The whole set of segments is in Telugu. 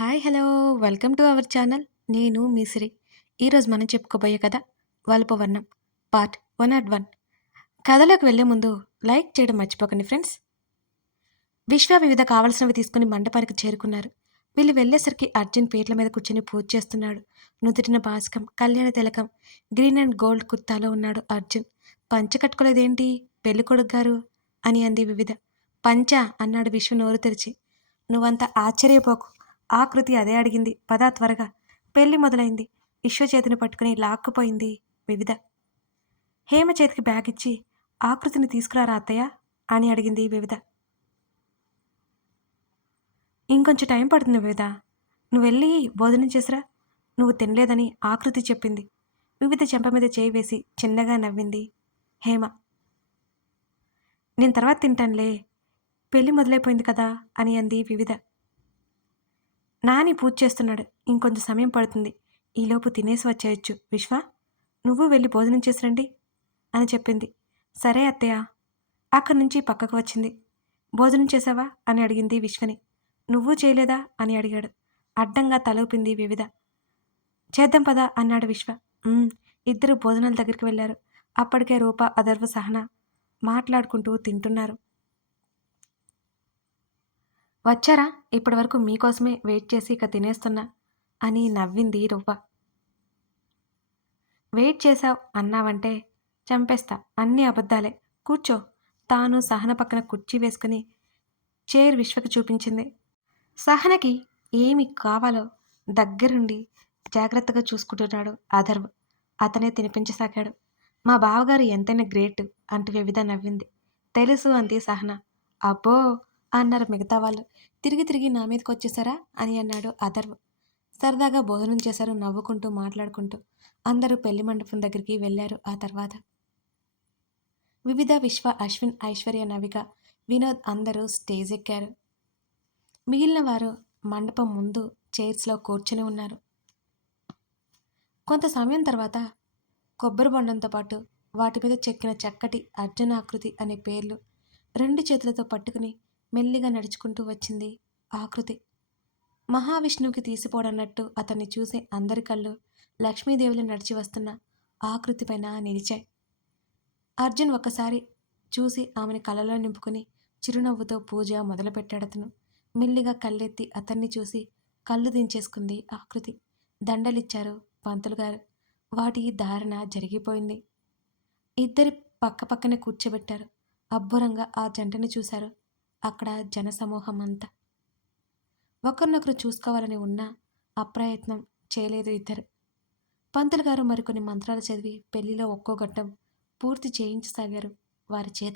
Hi hello. Welcome to our channel. నేను మీసిరి ఈరోజు మనం చెప్పుకోబోయే కథ వల్పవర్ణం పార్ట్ వన్ నాట్ వన్. కథలోకి వెళ్ళే ముందు లైక్ చేయడం మర్చిపోకండి ఫ్రెండ్స్. విశ్వ వివిధ కావలసినవి తీసుకుని మండపానికి చేరుకున్నారు. వీళ్ళు వెళ్ళేసరికి అర్జున్ పీట్ల మీద కూర్చొని పూజ చేస్తున్నాడు. నుదుటిన భాస్కం కళ్యాణ తిలకం గ్రీన్ అండ్ గోల్డ్ కుర్తాలో ఉన్నాడు అర్జున్. పంచ కట్టుకోలేదేంటి? పెళ్ళి కొడుకు గారు? అని అంది వివిధ. పంచ అన్నాడు విశ్వ నోరు తెరిచి. నువ్వంత ఆశ్చర్యపోకు. ఆకృతి అదే అడిగింది. పదా త్వరగా. పెళ్ళి మొదలైంది. విశ్వ చేతిని పట్టుకుని లాక్కుపోయింది వివిధ. హేమ చేతికి బ్యాగ్ ఇచ్చి ఆకృతిని తీసుకురారా అత్తయ్య? అని అడిగింది వివిధ. ఇంకొంచెం టైం పడుతుంది వివిధ. నువ్వు వెళ్ళి భోజనం చేసిరా. నువ్వు తినలేదని ఆకృతి చెప్పింది. వివిధ చెంప మీద చేయి వేసి చిన్నగా నవ్వింది హేమ. నేను తర్వాత తింటానులే. పెళ్ళి మొదలైపోయింది కదా అని అంది వివిధ. నాని పూజ చేస్తున్నాడు. ఇంకొంచెం సమయం పడుతుంది. ఈలోపు తినేసి వచ్చేయచ్చు. విశ్వ నువ్వు వెళ్ళి భోజనం చేసిరండి అని చెప్పింది. సరే అత్తయ్య. అక్కడి నుంచి పక్కకు వచ్చింది. భోజనం చేసావా అని అడిగింది విశ్వని. నువ్వు చేయలేదా అని అడిగాడు. అడ్డంగా తలూపింది వివిధ. చేద్దాం పదా అన్నాడు విశ్వ. ఇద్దరు భోజనాల దగ్గరికి వెళ్ళారు. అప్పటికే రూప అదర్వ సహన మాట్లాడుకుంటూ తింటున్నారు. వచ్చారా? ఇప్పటి వరకు మీకోసమే వెయిట్ చేసి ఇక తినేస్తున్నా అని నవ్వింది రూప వెయిట్ చేశావు అన్నావంటే చంపేస్తా అన్నీ అబద్ధాలే. కూర్చో. తాను సహన పక్కన కుర్చీ వేసుకుని చైర్ విశ్వకి చూపించింది. సహనకి ఏమి కావాలో దగ్గరుండి జాగ్రత్తగా చూసుకుంటున్నాడు అధర్వ్. అతనే తినిపించసాగాడు. మా బావగారు ఎంతైనా గ్రేట్ అంటూ వివిధ నవ్వింది. తెలుసు అంది సహన. అబ్బో! అన్నారు మిగతా వాళ్ళు. తిరిగి తిరిగి నా మీదకి వచ్చేసారా అని అన్నాడు అథర్వ్. సరదాగా భోజనం చేశారు నవ్వుకుంటూ మాట్లాడుకుంటూ. అందరూ పెళ్ళి మండపం దగ్గరికి వెళ్ళారు ఆ తర్వాత. వివిధ విశ్వ అశ్విన్ ఐశ్వర్య నవిక వినోద్ అందరూ స్టేజ్ ఎక్కారు. మిగిలిన వారు మండపం ముందు చైర్స్లో కూర్చుని ఉన్నారు. కొంత సమయం తర్వాత కొబ్బరి బొండంతో పాటు వాటి మీద చెక్కిన చక్కటి అర్జునాకృతి అనే పేర్లు రెండు చేతులతో పట్టుకుని మెల్లిగా నడుచుకుంటూ వచ్చింది ఆకృతి మహావిష్ణువుకి తీసిపోడన్నట్టు అతన్ని చూసే అందరి కళ్ళు లక్ష్మీదేవిలో నడిచి వస్తున్న ఆకృతి పైన నిలిచాయి. అర్జున్ ఒక్కసారి చూసి ఆమెని కలలో నింపుకుని చిరునవ్వుతో పూజ మొదలుపెట్టాడతను మెల్లిగా కళ్ళెత్తి అతన్ని చూసి కళ్ళు దించేసుకుంది ఆకృతి దండలిచ్చారు పంతులు గారు. వాటి ధారణ జరిగిపోయింది. ఇద్దరి పక్కపక్కనే కూర్చోబెట్టారు. అబ్బురంగా ఆ జంటని చూశారు. అక్కడ జనసమూహం అంతా ఒకరినొకరు చూసుకోవాలని ఉన్నా అప్రయత్నం చేయలేదు ఇద్దరు. పంతులు గారు మరికొన్ని మంత్రాలు చదివి పెళ్ళిలో ఒక్కో ఘట్టం పూర్తి చేయించసాగారు వారి చేత.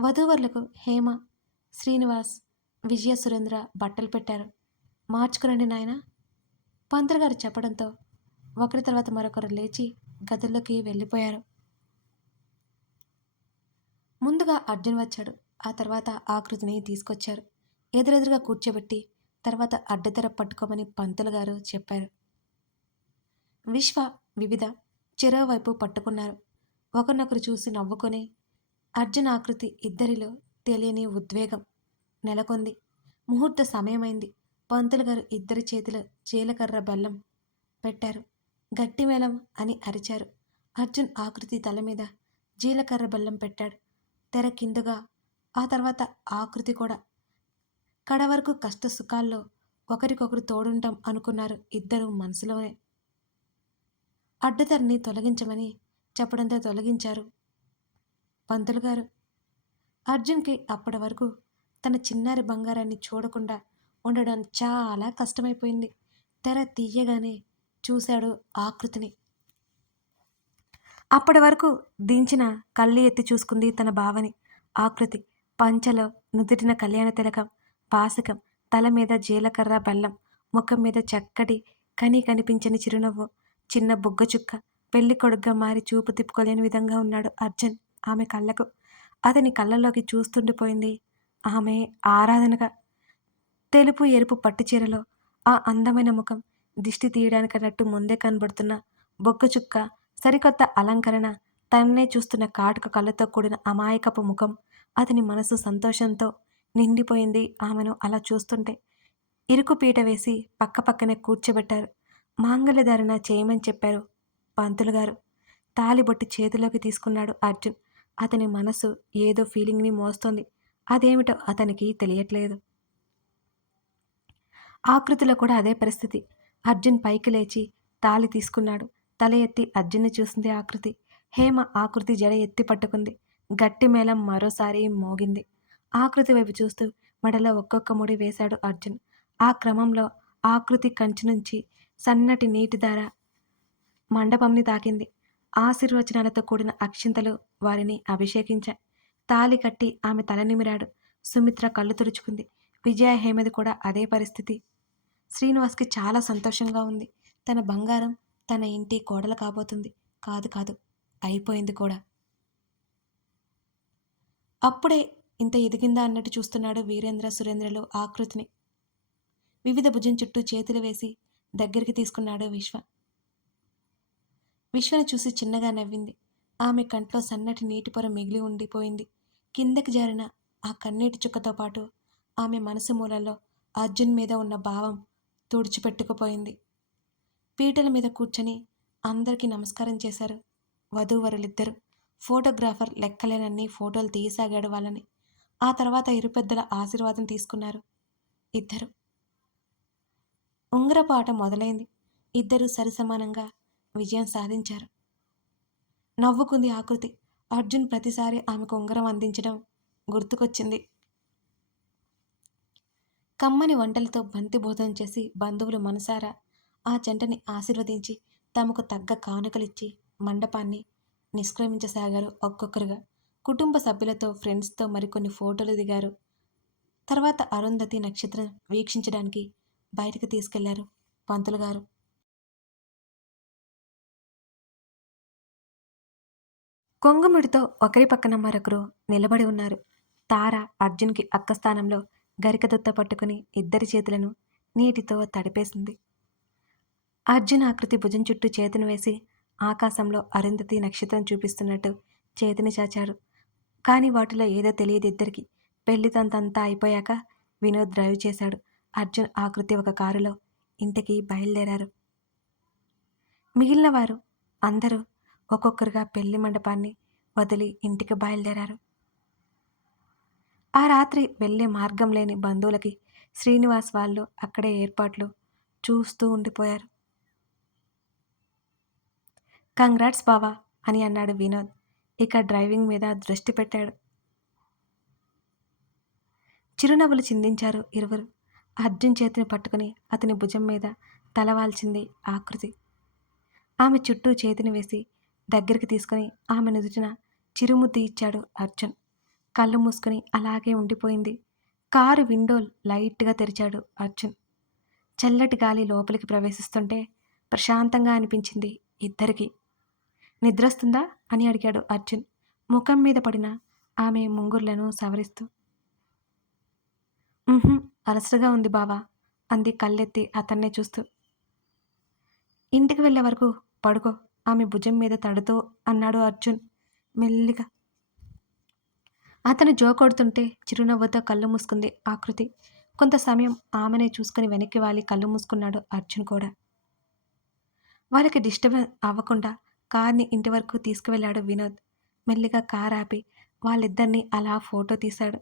వధూవరులకు హేమ శ్రీనివాస్ విజయ సురేంద్ర బట్టలు పెట్టారు. మార్చుకురండి నాయన. పంతులు గారు చెప్పడంతో ఒకరి తర్వాత మరొకరు లేచి గదుల్లోకి వెళ్ళిపోయారు. ముందుగా అర్జున్ వచ్చాడు. ఆ తర్వాత ఆకృతిని తీసుకొచ్చారు. ఎదురెదురుగా కూర్చోబెట్టి తర్వాత అడ్డతెర పట్టుకోమని పంతులు గారు చెప్పారు. విశ్వ వివిధ చెరోవైపు పట్టుకున్నారు. ఒకరినొకరు చూసి నవ్వుకొని అర్జున్ ఆకృతి ఇద్దరిలో తెలియని ఉద్వేగం నెలకొంది. ముహూర్త సమయమైంది. పంతులు గారు ఇద్దరి చేతిలో జీలకర్ర బెల్లం పెట్టారు. గట్టి మేళం అని అరిచారు. అర్జున్ ఆకృతి తల మీద జీలకర్ర బెల్లం పెట్టాడు. తెర కిందుగా ఆ తర్వాత ఆకృతి కూడా. కడ వరకు కష్ట సుఖాల్లో ఒకరికొకరు తోడుంటాం అనుకున్నారు ఇద్దరు మనసులోనే. అడ్డతరిని తొలగించమని చెప్పడంతో తొలగించారు పంతులు గారు. అర్జున్కి అప్పటి వరకు తన చిన్నారి బంగారాన్ని చూడకుండా ఉండడం చాలా కష్టమైపోయింది. తెర తీయగానే చూశాడు ఆకృతిని. అప్పటి వరకు దించిన కళ్ళు ఎత్తి చూసుకుంది తన భావని ఆకృతి. పంచలో నుదుటిన కళ్యాణ తిలకం పాసకం తల మీద జీలకర్ర బెల్లం ముఖం మీద చక్కటి కని కనిపించని చిరునవ్వు చిన్న బొగ్గ చుక్క పెళ్ళి కొడుగ్గా మారి చూపు తిప్పుకోలేని విధంగా ఉన్నాడు అర్జున్ ఆమె కళ్ళకు. అతని కళ్ళలోకి చూస్తుండిపోయింది ఆమె ఆరాధనగా. తెలుపు ఎరుపు పట్టు చీరలో ఆ అందమైన ముఖం దిష్టి తీయడానికన్నట్టు ముందే కనబడుతున్న బొగ్గ చుక్క సరికొత్త అలంకరణ తన్నే చూస్తున్న కాటుక కళ్ళతో కూడిన అమాయకపు ముఖం అతని మనసు సంతోషంతో నిండిపోయింది ఆమెను అలా చూస్తుంటే. ఇరుకు పీట వేసి పక్క పక్కనే కూర్చోబెట్టారు. మాంగళ్యధారణ చేయమని చెప్పారు పంతులు గారు. తాలిబొట్టి చేతిలోకి తీసుకున్నాడు అర్జున్. అతని మనసు ఏదో ఫీలింగ్ని మోస్తోంది. అదేమిటో అతనికి తెలియట్లేదు. ఆకృతిలో కూడా అదే పరిస్థితి. అర్జున్ పైకి లేచి తాలి తీసుకున్నాడు. తల ఎత్తి అర్జున్ని చూసింది ఆకృతి. హేమ ఆకృతి జడ ఎత్తి పట్టుకుంది. గట్టి మేళం మరోసారి మోగింది. ఆకృతి వైపు చూస్తూ మెడలో ఒక్కొక్క ముడి వేశాడు అర్జున్. ఆ క్రమంలో ఆకృతి కంచి నుంచి సన్నటి నీటి ధార మండపంని తాకింది. ఆశీర్వచనాలతో కూడిన అక్షింతలు వారిని అభిషేకించాయి తాలి కట్టి ఆమె తల నిమిరాడు. సుమిత్ర కళ్ళు తుడుచుకుంది. విజయ హేమది కూడా అదే పరిస్థితి. శ్రీనివాస్కి చాలా సంతోషంగా ఉంది. తన బంగారం తన ఇంటి కోడలు కాబోతుంది. కాదు కాదు అయిపోయింది కూడా. అప్పుడే ఇంత ఎదిగిందా అన్నట్టు చూస్తున్నాడు వీరేంద్ర సురేంద్రలు ఆకృతిని. వివిధ భుజం చుట్టూ చేతులు వేసి దగ్గరికి తీసుకున్నాడు విశ్వ. విశ్వని చూసి చిన్నగా నవ్వింది. ఆమె కంట్లో సన్నటి నీటి పొర మిగిలి ఉండిపోయింది. కిందకి జారిన ఆ కన్నీటి చుక్కతో పాటు ఆమె మనసు మూలలో అర్జున్ మీద ఉన్న భావం తుడిచిపెట్టుకుపోయింది. పీటల మీద కూర్చొని అందరికీ నమస్కారం చేశారు వధూవరులిద్దరూ. ఫోటోగ్రాఫర్ లెక్కలేనన్ని ఫోటోలు తీయసాగాడు వాళ్ళని. ఆ తర్వాత ఇరు పెద్దల ఆశీర్వాదం తీసుకున్నారు. ఇద్దరు. ఉంగరపాట మొదలైంది. ఇద్దరు సరిసమానంగా విజయం సాధించారు. నవ్వుకుంది ఆకృతి. అర్జున్ ప్రతిసారి ఆమెకు ఉంగరం అందించడం గుర్తుకొచ్చింది. కమ్మని వంటలతో బంతి భోజనం చేసి బంధువులు మనసారా ఆ జంటని ఆశీర్వదించి తమకు తగ్గ కానుకలిచ్చి మండపాన్ని నిష్క్రమించసాగారు ఒక్కొక్కరుగా. కుటుంబ సభ్యులతో ఫ్రెండ్స్తో మరికొన్ని ఫోటోలు దిగారు. తర్వాత అరుంధతి నక్షత్రం వీక్షించడానికి బయటకు తీసుకెళ్ళారు పంతులు గారు కొంగుముడితో ఒకరి పక్కన మరొకరు నిలబడి ఉన్నారు. తార అర్జున్కి అక్కస్థానంలో గరికదొత్త పట్టుకుని ఇద్దరి చేతులను నీటితో తడిపేసింది. అర్జున్ ఆకృతి భుజం చుట్టూ చేతిని వేసి ఆకాశంలో అరుంధతి నక్షత్రం చూపిస్తున్నట్టు చేతిని చాచాడు. కానీ వాటిలో ఏదో తెలియదు ఇద్దరికి. పెళ్ళి తంతంతా అయిపోయాక వినోద్ డ్రైవ్ చేశాడు. అర్జున్ ఆకృతి ఒక కారులో ఇంటికి బయలుదేరారు. మిగిలిన వారు అందరూ ఒక్కొక్కరుగా పెళ్ళి మండపాన్ని వదిలి ఇంటికి బయలుదేరారు. ఆ రాత్రి వెళ్ళే మార్గం లేని బంధువులకి శ్రీనివాస్ వాళ్ళు అక్కడే ఏర్పాట్లు చూస్తూ ఉండిపోయారు. కంగ్రాట్స్ బావా అని అన్నాడు వినోద్. ఇక డ్రైవింగ్ మీద దృష్టి పెట్టాడు. చిరునవ్వులు చిందించారు ఇరువురు. అర్జున్ చేతిని పట్టుకుని అతని భుజం మీద తలవాల్చింది ఆకృతి. ఆమె చుట్టూ చేతిని వేసి దగ్గరికి తీసుకుని ఆమె నుదుటిన చిరుముద్దు ఇచ్చాడు అర్జున్. కళ్ళు మూసుకుని అలాగే ఉండిపోయింది. కారు విండో లైట్గా తెరిచాడు అర్జున్. చల్లటి గాలి లోపలికి ప్రవేశిస్తుంటే ప్రశాంతంగా అనిపించింది ఇద్దరికి. నిద్రస్తుందా? అని అడిగాడు అర్జున్. ముఖం మీద పడిన ఆమె ముంగుర్లను సవరిస్తూ. అలసటగా ఉంది బావా అంది కళ్ళెత్తి అతన్నే చూస్తూ. ఇంటికి వెళ్ళే వరకు పడుకో ఆమె భుజం మీద తడుతూ అన్నాడు అర్జున్ మెల్లిగా. అతను జోకొడుతుంటే చిరునవ్వుతో కళ్ళు మూసుకుంది ఆకృతి కొంత. సమయం ఆమెనే చూసుకుని వెనక్కి వాలి కళ్ళు మూసుకున్నాడు అర్జున్ కూడా. వాళ్ళకి డిస్టర్బ్ అవ్వకుండా కార్ని ఇంటి వరకు తీసుకువెళ్ళాడు వినోద్. మెల్లిగా కార్ ఆపి వాళ్ళిద్దరినీ అలా ఫోటో తీశాడు.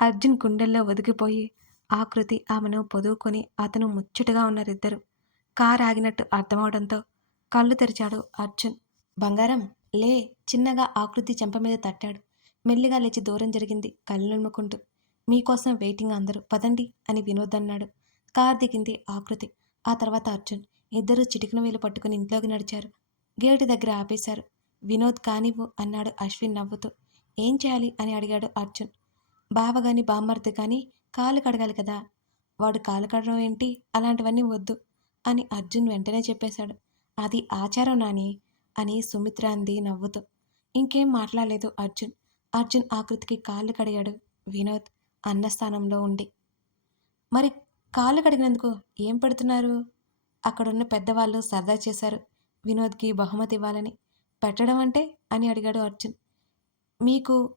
అర్జున్ గుండెల్లో ఒదిగిపోయి ఆకృతి ఆమెను పొదువుకొని అతను ముచ్చటగా ఉన్నారిద్దరు. కార్ ఆగినట్టు అర్థమవడంతో కళ్ళు తెరిచాడు అర్జున్. బంగారం లే చిన్నగా ఆకృతి చెంప మీద తట్టాడు. మెల్లిగా లేచి దూరం జరిగింది కళ్ళు నమ్ముకుంటూ మీకోసం వెయిటింగ్ అందరూ పదండి అని వినోద్ అన్నాడు. కార్ దిగింది ఆకృతి ఆ తర్వాత అర్జున్. ఇద్దరూ చిటికిన వేలు పట్టుకుని ఇంట్లోకి నడిచారు. గేటు దగ్గర ఆపేశారు. వినోద్ కానివ్వు అన్నాడు అశ్విన్ నవ్వుతూ. ఏం చేయాలి? అని అడిగాడు అర్జున్. బావ గాని బామ్మర్ది కానీ కాలు కడగాలి కదా. వాడు కాలు కడడం ఏంటి? అలాంటివన్నీ వద్దు అని అర్జున్ వెంటనే చెప్పేశాడు. అది ఆచారం నాని అని సుమిత్ర అంది నవ్వుతూ. ఇంకేం మాట్లాడలేదు అర్జున్. అర్జున్ ఆకృతికి కాళ్ళు కడిగాడు. వినోద్ అన్న స్థానంలో ఉండి. మరి కాళ్ళు కడిగినందుకు ఏం పెడుతున్నారు? అక్కడున్న పెద్దవాళ్ళు సరదా చేశారు. వినోద్కి బహుమతి ఇవ్వాలని పెట్టడం అంటే అని అడిగాడు అర్జున్. మీకు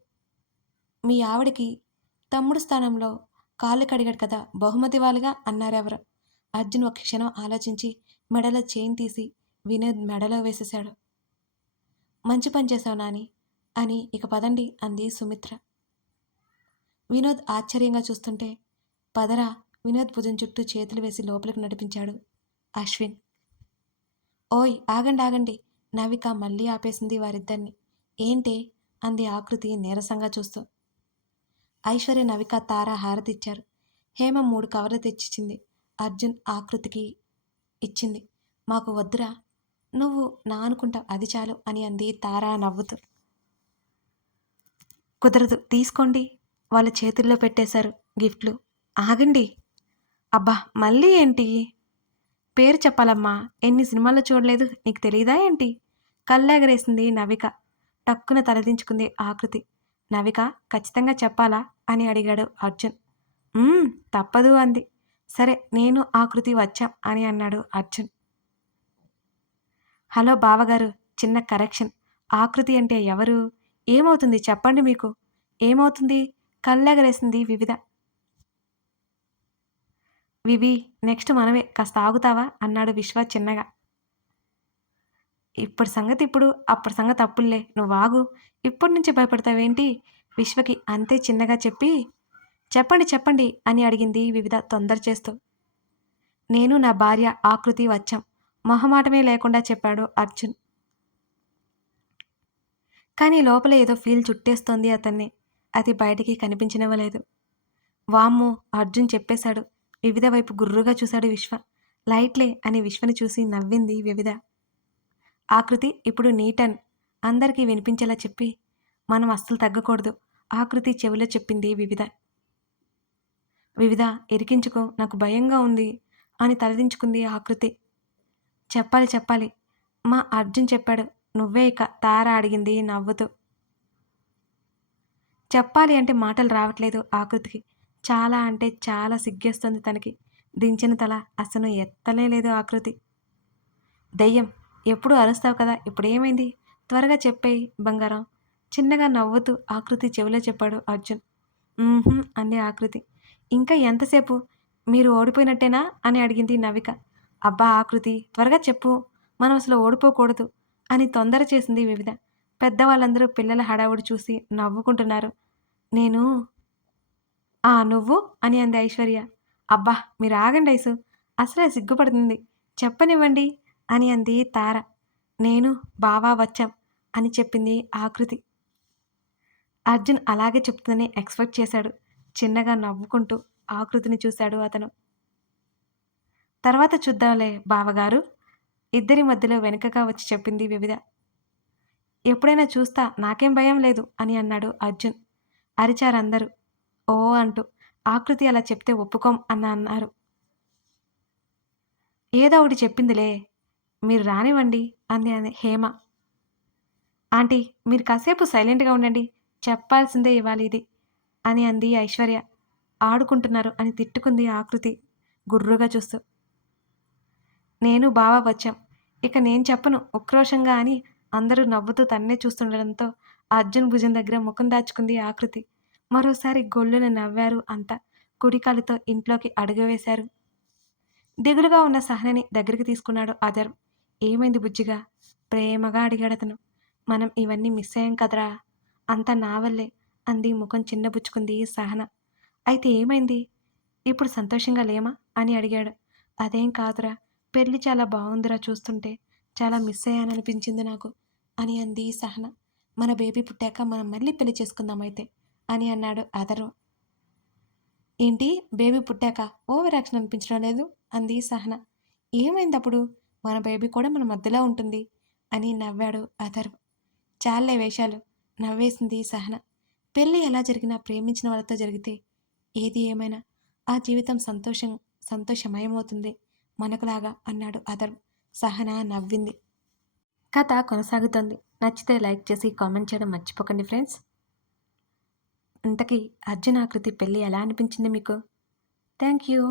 మీ ఆవిడకి తమ్ముడు స్థానంలో కాళ్ళు కడిగాడు కదా బహుమతి వాళ్ళుగా అన్నారెవరు అర్జున్ ఒక క్షణం ఆలోచించి మెడలో చైన్ తీసి వినోద్ మెడలో వేసేశాడు. మంచి పని చేశావు నాని అని ఇక పదండి అంది సుమిత్ర. వినోద్ ఆశ్చర్యంగా చూస్తుంటే పదరా వినోద్ భుజం చుట్టూ చేతులు వేసి లోపలికి నడిపించాడు అశ్విన్. ఓయ్ ఆగండి ఆగండి. నవిక మళ్ళీ ఆపేసింది వారిద్దరిని. ఏంటే? అంది ఆకృతి నీరసంగా చూస్తూ. ఐశ్వర్య నవిక తార హారతిచ్చారు. హేమ మూడు కవర్లు తెచ్చిచ్చింది. అర్జున్ ఆకృతికి ఇచ్చింది. మాకు వద్దురా. నువ్వు నా అనుకుంటావు అది చాలు అని అంది తారా నవ్వుతూ. కుదరదు తీసుకోండి. వాళ్ళ చేతుల్లో పెట్టేశారు గిఫ్ట్లు. ఆగండి. అబ్బా మళ్ళీ ఏంటి? పేరు చెప్పాలమ్మా. ఎన్ని సినిమాల్లో చూడలేదు? నీకు తెలియదా ఏంటి? కళ్ళెగరేసింది నవిక. టక్కున తలదించుకుంది ఆకృతి నవిక ఖచ్చితంగా చెప్పాలా? అని అడిగాడు అర్జున్. తప్పదు అంది. సరే నేను ఆకృతి వచ్చాం అని అన్నాడు అర్జున్. హలో బావగారు చిన్న కరెక్షన్. ఆకృతి అంటే ఎవరు? ఏమవుతుంది చెప్పండి మీకు. ఏమవుతుంది? కళ్ళెగరేసింది వివిధ. వివి నెక్స్ట్ మనమే కాస్త ఆగుతావా? అన్నాడు విశ్వ చిన్నగా. ఇప్పుడు సంగతి ఇప్పుడు అప్పటి సంగతి అప్పుల్లే. నువ్వు ఆగు. ఇప్పటి నుంచి భయపడతావేంటి? విశ్వకి అంతే చిన్నగా చెప్పి చెప్పండి చెప్పండి అని అడిగింది వివిధ తొందర చేస్తూ. నేను నా భార్య ఆకృతి వచ్చాం. మొహమాటమే లేకుండా చెప్పాడు అర్జున్. కానీ లోపల ఏదో ఫీల్ చుట్టేస్తోంది అతన్ని. అది బయటికి కనిపించనివ్వలేదు. వామ్మో అర్జున్ చెప్పేశాడు. వివిధ వైపు గుర్రుగా చూశాడు విశ్వ. లైట్లే అని విశ్వని చూసి నవ్వింది వివిధ. ఆకృతి ఇప్పుడు నీటన్. అందరికీ వినిపించేలా చెప్పి మనం అస్సలు తగ్గకూడదు. ఆకృతి చెవిలో చెప్పింది వివిధ. వివిధ ఇరికించుకో నాకు భయంగా ఉంది అని తలదించుకుంది ఆకృతి చెప్పాలి చెప్పాలి. మా అర్జున్ చెప్పాడు. నువ్వే ఇక తార అడిగింది నవ్వుతూ. చెప్పాలి అంటే మాటలు రావట్లేదు ఆకృతికి చాలా అంటే చాలా సిగ్గేస్తుంది తనకి. దించిన తల అసలు ఎత్తలే లేదు ఆకృతి దెయ్యం ఎప్పుడు అరుస్తావు కదా? ఇప్పుడు ఏమైంది? త్వరగా చెప్పేయి బంగారం. చిన్నగా నవ్వుతూ ఆకృతి చెవిలో చెప్పాడు అర్జున్. అంది ఆకృతి ఇంకా ఎంతసేపు? మీరు ఓడిపోయినట్టేనా? అని అడిగింది నవిక. అబ్బా ఆకృతి త్వరగా చెప్పు. మనం అసలు ఓడిపోకూడదు అని తొందర చేసింది వివిధ. పెద్దవాళ్ళందరూ పిల్లల హడావుడి చూసి నవ్వుకుంటున్నారు. నేను ఆ నువ్వు? అని అంది ఐశ్వర్య. అబ్బా మీరు ఆగండి ఐసు. అసలే సిగ్గుపడుతుంది. చెప్పనివ్వండి అని అంది తార. నేను బావా వచ్చాం అని చెప్పింది ఆకృతి అర్జున్ అలాగే చెప్తుందని ఎక్స్పెక్ట్ చేశాడు. చిన్నగా నవ్వుకుంటూ ఆకృతిని చూశాడు అతను. తర్వాత చూద్దాంలే బావగారు. ఇద్దరి మధ్యలో వెనుకగా వచ్చి చెప్పింది వివిధ. ఎప్పుడైనా చూస్తా నాకేం భయం లేదు అని అన్నాడు అర్జున్. అరిచారందరూ ఓ అంటూ ఆకృతి అలా చెప్తే ఒప్పుకోం అన్న అన్నారు. ఏదో ఒకటి చెప్పిందిలే మీరు రానివ్వండి అంది అంది హేమ. ఆంటీ మీరు కాసేపు సైలెంట్గా ఉండండి చెప్పాల్సిందే ఇవ్వాలి ఇది అని అంది ఐశ్వర్య. ఆడుకుంటున్నారు అని తిట్టుకుంది ఆకృతి గుర్రుగా చూస్తూ. నేను బావా వచ్చాం ఇక నేను చెప్పను ఉక్రోషంగా అని అందరూ నవ్వుతూ తన్నే చూస్తుండడంతో అర్జున్ భుజం దగ్గర ముఖం దాచుకుంది ఆకృతి. మరోసారి గొల్లున నవ్వారు అంతా. కుడికాలితో ఇంట్లోకి అడుగువేశారు. దిగులుగా ఉన్న సహనని దగ్గరికి తీసుకున్నాడు అదర్ ఏమైంది బుజ్జిగా? ప్రేమగా అడిగాడు అతను. మనం ఇవన్నీ మిస్ అయ్యాం కదరా? అంతా నా వల్లే అంది ముఖం చిన్నబుచ్చుకుంది సహన. అయితే ఏమైంది? ఇప్పుడు సంతోషంగా లేమా? అని అడిగాడు. అదేం కాదురా. పెళ్ళి చాలా బాగుందిరా చూస్తుంటే. చాలా మిస్ అయ్యాననిపించింది నాకు అని అంది సహన. మన బేబీ పుట్టాక మనం మళ్ళీ పెళ్ళి చేసుకుందాం అయితే. అని అన్నాడు అదరు. ఏంటి? బేబీ పుట్టాక ఓవర్ యాక్షన్ అనిపించడం లేదు? అంది సహన. ఏమైంది అప్పుడు? మన బేబీ కూడా మన మధ్యలో ఉంటుంది అని నవ్వాడు అదరు. చాలే వేషాలు నవ్వేసింది సహన. పెళ్ళి ఎలా జరిగినా ప్రేమించిన వాళ్ళతో జరిగితే ఏది ఏమైనా ఆ జీవితం సంతోషం సంతోషమయమవుతుంది మనకులాగా అన్నాడు అదర్. సహన నవ్వింది. కథ కొనసాగుతుంది. నచ్చితే లైక్ చేసి కామెంట్ చేయడం మర్చిపోకండి ఫ్రెండ్స్. ఇంతకీ అర్జునాకృతి పెళ్ళి ఎలా అనిపించింది మీకు? Thank you